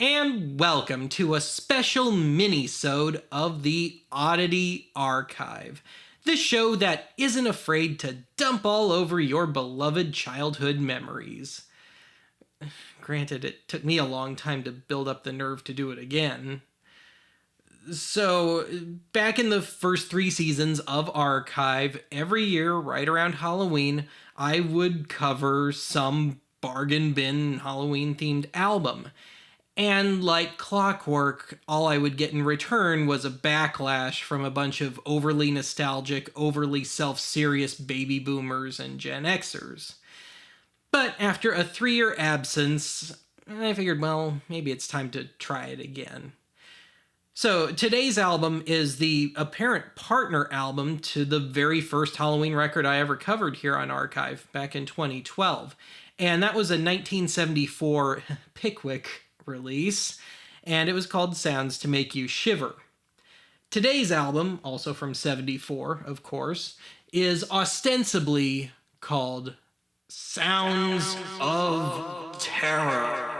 And welcome to a special mini-sode of the Oddity Archive, the show that isn't afraid to dump all over your beloved childhood memories. Granted, it took me a long time to build up the nerve to do it again. So, back in the first 3 seasons of Archive, every year, right around Halloween, I would cover some bargain bin Halloween-themed album. And like clockwork, all I would get in return was a backlash from a bunch of overly nostalgic, overly self-serious baby boomers and Gen Xers. But after a 3-year absence, I figured, well, maybe it's time to try it again. So today's album is the apparent partner album to the very first Halloween record I ever covered here on Archive back in 2012. And that was a 1974 Pickwick release, and it was called Sounds to Make You Shiver. Today's album, also from 74, of course, is ostensibly called Sounds of Terror.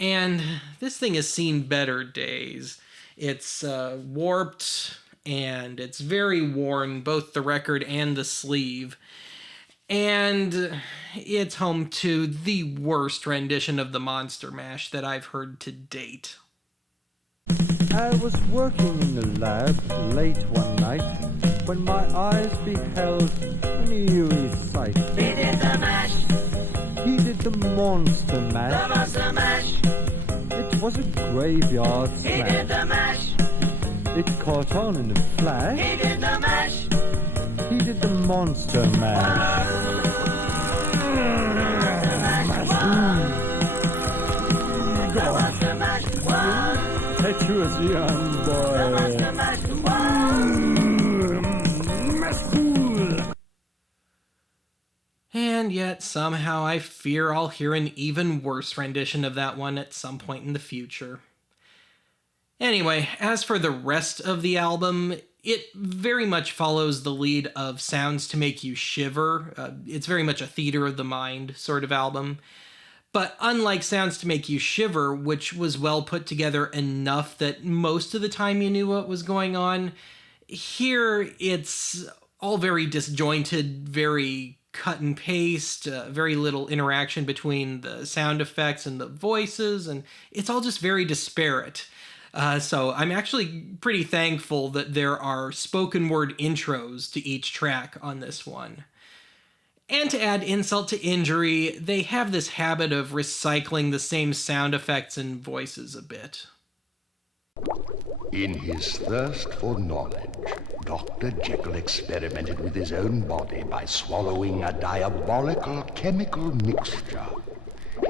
And this thing has seen better days. It's warped, and it's very worn, both the record and the sleeve. And it's home to the worst rendition of the Monster Mash that I've heard to date. I was working in the lab late one night when my eyes beheld an eerie sight. He did the mash, He did the Monster the Mash. monster mash. It was a graveyard He did smash. the mash, It caught on in a flash. he did the mash. He did the Monster Mash. The monster mash, Impetuous young boy. monster mash, And yet, somehow, I fear I'll hear an even worse rendition of that one at some point in the future. Anyway, as for the rest of the album, it very much follows the lead of Sounds to Make You Shiver. It's very much a theater of the mind sort of album. But unlike Sounds to Make You Shiver, which was well put together enough that most of the time you knew what was going on, here it's all very disjointed, very cut and paste, very little interaction between the sound effects and the voices, and it's all just very disparate. So I'm actually pretty thankful that there are spoken word intros to each track on this one. And to add insult to injury, they have this habit of recycling the same sound effects and voices a bit. In his thirst for knowledge, Dr. Jekyll experimented with his own body by swallowing a diabolical chemical mixture.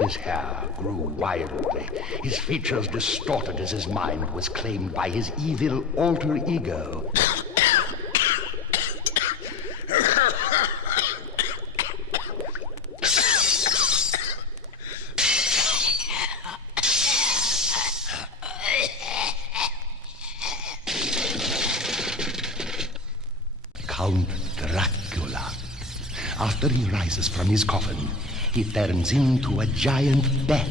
His hair grew wildly, his features distorted as his mind was claimed by his evil alter ego. Count Dracula. After he rises from his coffin, he turns into a giant bat.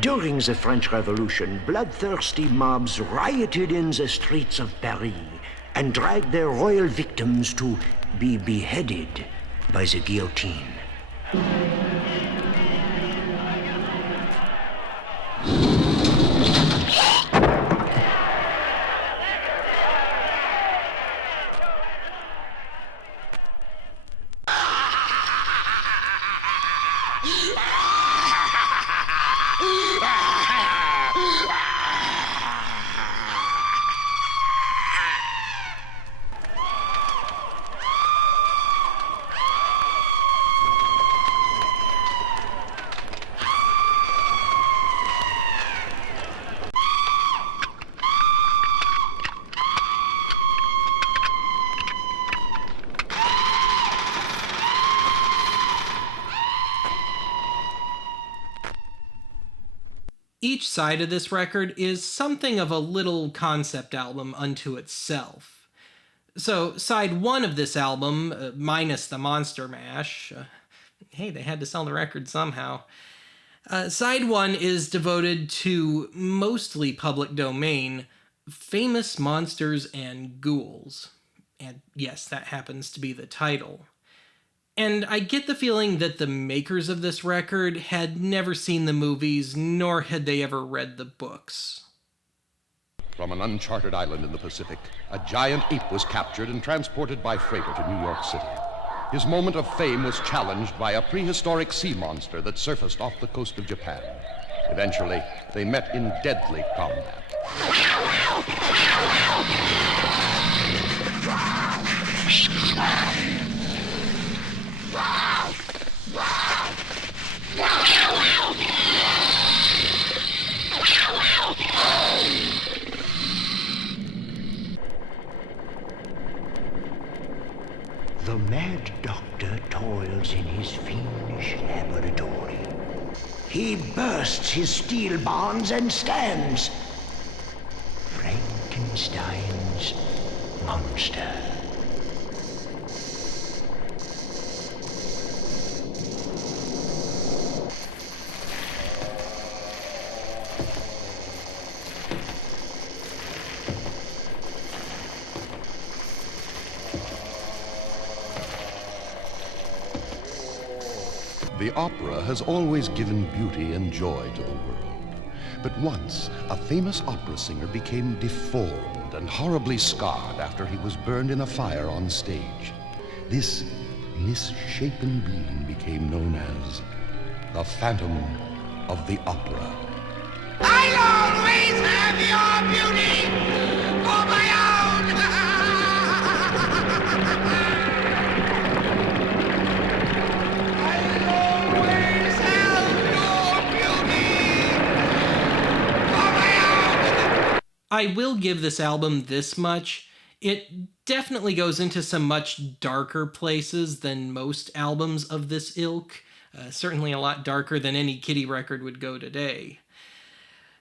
During the French Revolution, bloodthirsty mobs rioted in the streets of Paris and dragged their royal victims to be beheaded by the guillotine. Each side of this record is something of a little concept album unto itself. So, side one of this album, minus the Monster Mash, hey, they had to sell the record somehow. Side one is devoted to mostly public domain, famous monsters and ghouls. And yes, that happens to be the title. And I get the feeling that the makers of this record had never seen the movies, nor had they ever read the books. From an uncharted island in the Pacific, a giant ape was captured and transported by freighter to New York City. His moment of fame was challenged by a prehistoric sea monster that surfaced off the coast of Japan. Eventually, they met in deadly combat. The mad doctor toils in his fiendish laboratory. He bursts his steel bonds and stands Frankenstein's monster. The opera has always given beauty and joy to the world. But once, a famous opera singer became deformed and horribly scarred after he was burned in a fire on stage. This misshapen being became known as the Phantom of the Opera. I'll always have your beauty for my own. I'll always have your beauty for my own. I will give this album this much. It definitely goes into some much darker places than most albums of this ilk. Certainly a lot darker than any Kitty record would go today.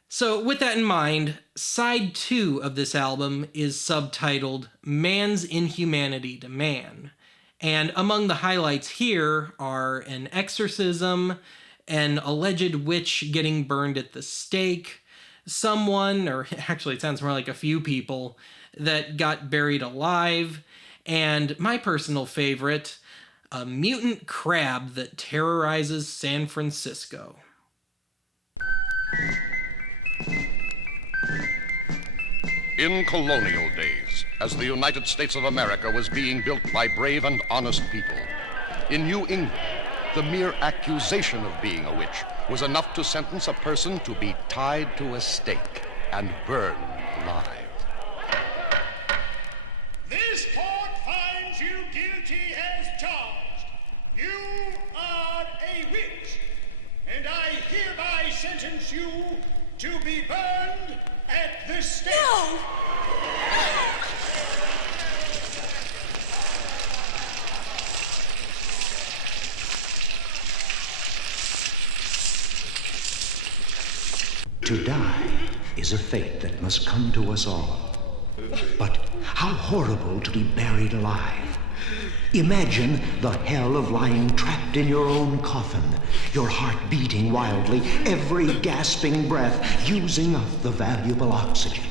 So with that in mind, side 2 of this album is subtitled Man's Inhumanity to Man. And among the highlights here are an exorcism, an alleged witch getting burned at the stake, someone, or actually it sounds more like a few people, that got buried alive, and my personal favorite, a mutant crab that terrorizes San Francisco. In colonial days, as the United States of America was being built by brave and honest people, in New England, the mere accusation of being a witch was enough to sentence a person to be tied to a stake and burned alive. This court finds you guilty as charged. You are a witch, and I hereby sentence you to be burned at the stake. No! To die is a fate that must come to us all. But how horrible to be buried alive. Imagine the hell of lying trapped in your own coffin, your heart beating wildly, every gasping breath using up the valuable oxygen.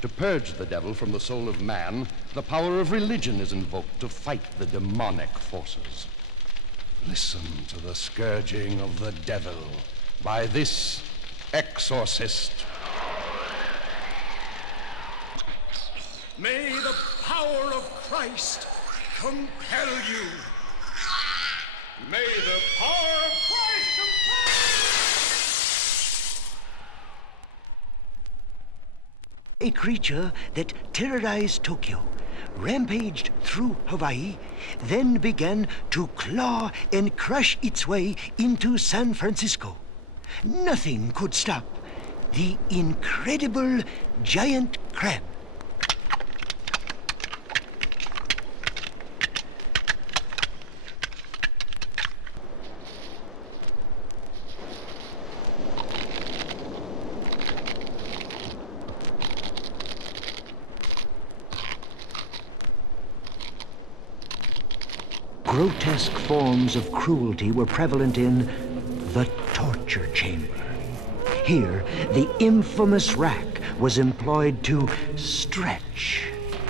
To purge the devil from the soul of man, the power of religion is invoked to fight the demonic forces. Listen to the scourging of the devil by this exorcist. May the power of Christ compel you. May the power of Christ compel you. A creature that terrorized Tokyo, rampaged through Hawaii, then began to claw and crush its way into San Francisco. Nothing could stop the incredible giant crab. Grotesque forms of cruelty were prevalent in the torture chamber. Here, the infamous rack was employed to stretch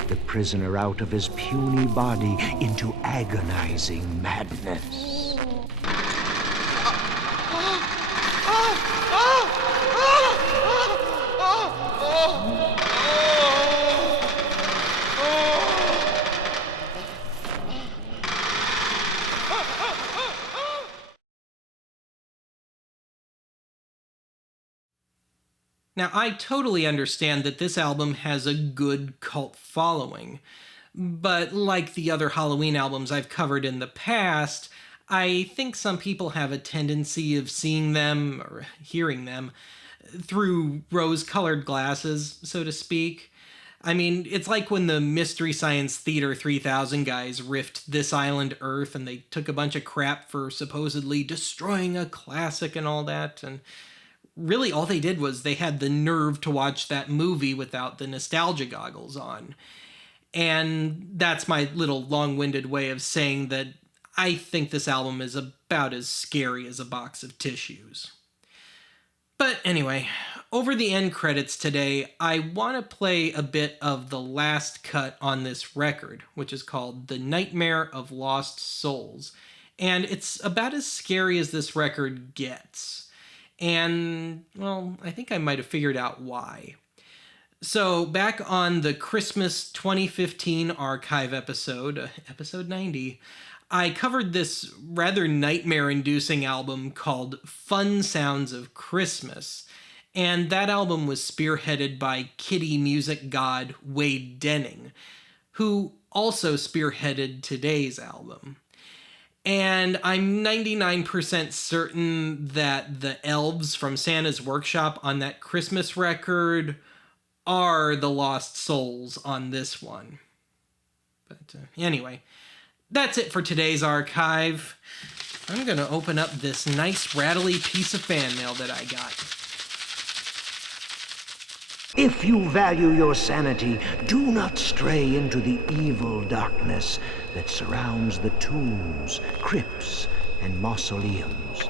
the prisoner out of his puny body into agonizing madness. Now, I totally understand that this album has a good cult following, but like the other Halloween albums I've covered in the past, I think some people have a tendency of seeing them, or hearing them, through rose-colored glasses, so to speak. I mean, it's like when the Mystery Science Theater 3000 guys riffed This Island Earth and they took a bunch of crap for supposedly destroying a classic and all that, and really all they did was they had the nerve to watch that movie without the nostalgia goggles on. And that's my little long-winded way of saying that I think this album is about as scary as a box of tissues. But anyway, over the end credits today, I want to play a bit of the last cut on this record, which is called The Nightmare of Lost Souls. And it's about as scary as this record gets. And, well, I think I might have figured out why. So, back on the Christmas 2015 archive episode, episode 90, I covered this rather nightmare-inducing album called Fun Sounds of Christmas. And that album was spearheaded by kiddie music god Wade Denning, who also spearheaded today's album. And I'm 99% certain that the elves from Santa's Workshop on that Christmas record are the lost souls on this one. But anyway, that's it for today's archive. I'm going to open up this nice rattly piece of fan mail that I got. If you value your sanity, do not stray into the evil darkness that surrounds the tombs, crypts, and mausoleums.